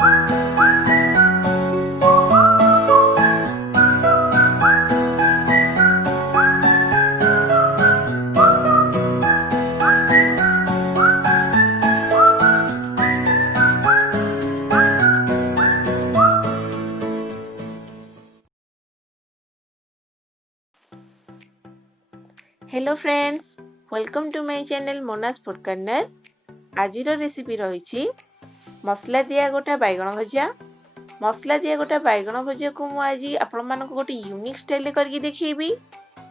Hello friends, welcome to my channel Mona's food corner. आजिर recipe रही मसला दिया गोटा बैगण भजा। मसला दिया गोटा बैगण भजा को मु आज आपण मानक गोटे यूनिक स्टाइल करके देखिबी।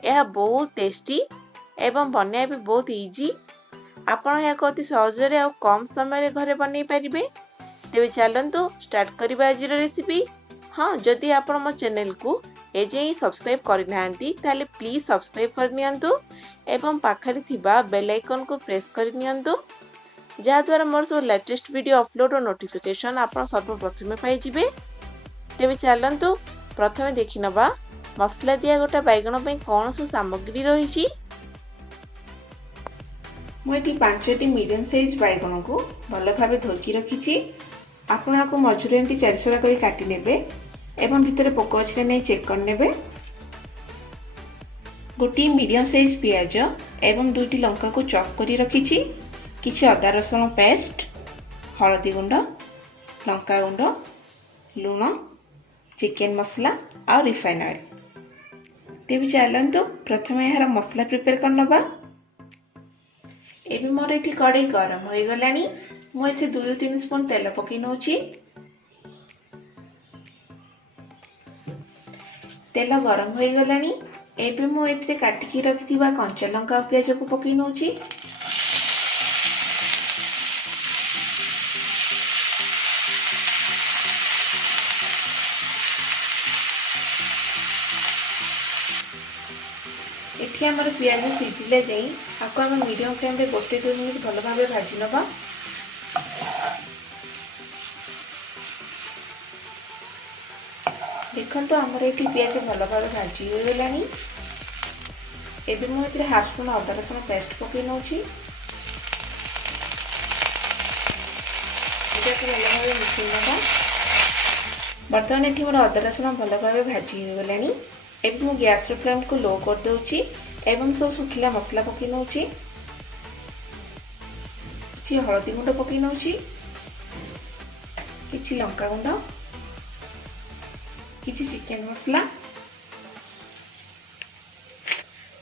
यह बहुत टेस्टी एवं बनया भी बहुत इजी। आपण या अति सहज रे और कम समय रे घरे बनै परिबे। तेबे चलंतु स्टार्ट करिबा आजिर रेसिपी। हाँ, जदि आपण मो चैनल को एजे सब्सक्राइब करनांती ताले प्लीज सब्सक्राइब करनियंतु एवं पाखरे थिबा बेल आइकन को प्रेस करनियंतु, जहा द्वारा मोर सब लेटेस्ट वीडियो अपलोड और नोटिफिकेशन आपण सर्वप्रथमे पाई जिवे। तेबे चलंतु प्रथमे देखि नबा मसला दिया गोटा बैगण पई कोन सब सामग्री रहिछि। मु एटी 5टी मीडियम साइज बैगण को भल भाबे धोकी रखिछि। आपण आको मझुरे एंती चारिसळा करी काटी नेबे एवं भितर पोक अछि नै चेक कर नेबे। गोटी मीडियम साइज पियाज एवं 2टी लंका को चॉप करी रखिछि। किछि अदा रसुण पेस्ट, हळदी गुंड, लंका गुंड, लूण, चिकन मसला और रिफाइन ऑयल। तेबे चलंतु प्रथमे यार मसला प्रिपेयर करनबा। एबे मोर एठी कढ़ाई गरम होई गलानी। मु एथे 2-3 स्पून तेल पकै नउछि। तेल गरम हो गलानी। एबे मु एथे काटिकी रखिथिबा कंचा लंका और प्याज को पकै नउछि। एठी हमर प्याज सिझिले जाई आको हम मीडियम फ्लेम रे 1-2 मिनिट भल भाबे भाजी नबा। देखंतु हमर एठी प्याज भल भाबे भाजी हो गलानी। एबे मु एथे हाफ स्पून अदा रसुण पेस्ट पकै नउछि। एटा को भल भाबे मिसै नबा। बर्तमान एठी मोर अदा रसुण भल भाबे भाजी हो गलानी। एबे मु गैस रो फ्लेम को लो कर दउछि एवं सब सुखिला मसला पकै नउछि। किछि हळदी गुंड पकै नउछि, किछि लंका गुंड, किछि चिकन मसला,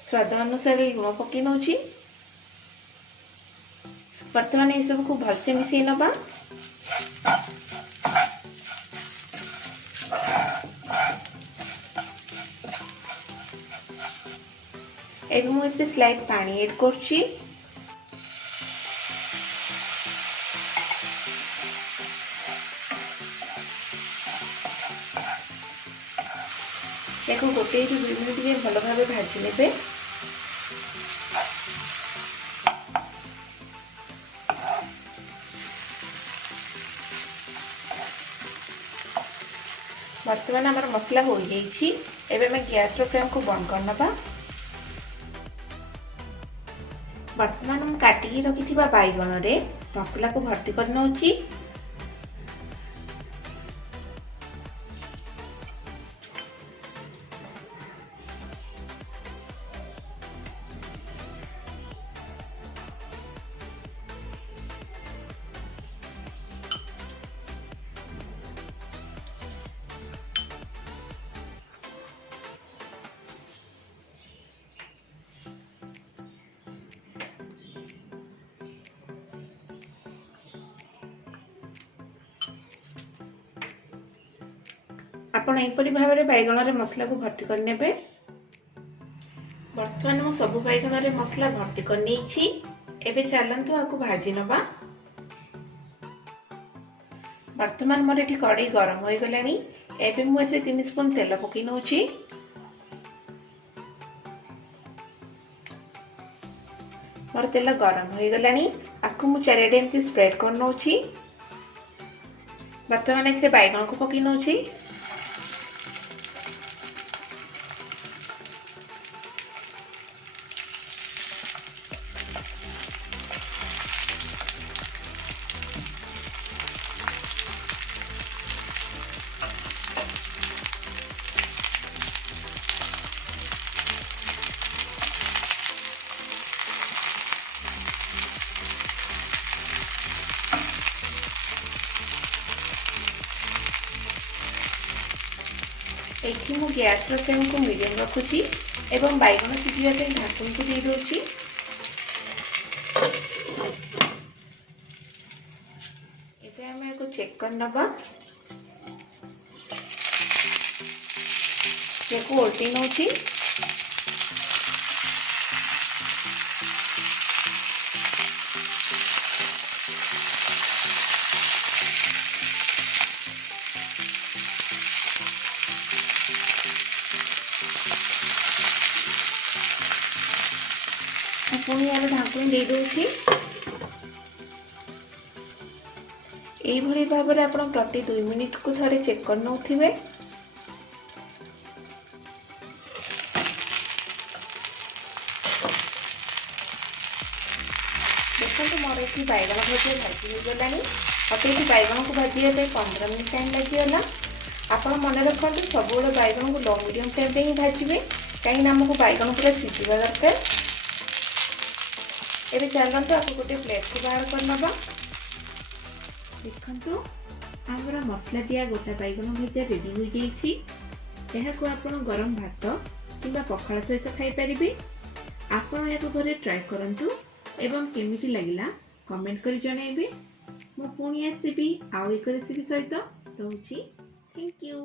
स्वाद अनुसार लूण पकै नउछि। वर्तमान ए सब को भलसे मिसै नबा। एबे मु एते स्लाइड पानी ऐड करछि। एको 1-2 मिनिट के भल भाबे भाजी नेबे। वर्तमान हमर मसला हो जाइछि। एबे मैं गैस रो फ्लेम को बंद कर नबा। वर्तमान हम काटी रखिथिबा बैगण रे मसला को भर्ती कर नउछि। आपण एपरि भाव में बैगण रे मसला को भर्ती कर नेबे। वर्तमान मु सब बैगण रे मसला भर्ती कर नेछि। एबे चलंतु आको भाजी नबा। वर्तमान मोर एठी कढ़ाई गरम होई गलानी। एबे मु एथे 3 स्पून तेल पकै नउछि। मोर तेल गरम होई गलानी। आको मु चारिडे एमती स्प्रेड कर नउछि। वर्तमान एथे बैगण को पकै नउछि। एठी मु गैस फ्लेम को मीडियम रखुची एवं बैगन सिझिया पे ढाकन को दे दोची। एबे हमें को चेक कर नबा। देखो ओल्टी नोची। पुणी यार ढाकुणी दे दोची। एई भली भाबरे आपण प्रति 2 मिनिट को थरे चेक कर नउथिबे। देखो मोर एठी बैगन भजी भाजी हो गलानी। मते एठी बैगन को भाजिया पे 15 मिनिट टाइम लागि गला। आपण मन रखंतु सब बेले बैगन को लो मीडियम फ्लेम पे ही भाजिबे काई ना हमको बैगन पूरा सिझिबा दरकार। एबे चलंतु आपको गोटे प्लेट को बाहर कर नबा। देखंतु हमरा मसला दिया गोटा बैगन भजा रेडी हो जाईछि। एहा को आपण गरम भात किबा पखाल सहित खाई परिबे। आपण याको घरे ट्राई करंतु एवं केमिति लागिला कमेंट करि जणाइबे। मु पुणी आसीबी आउ एक रेसिपी सहित। रहूछि। Thank you.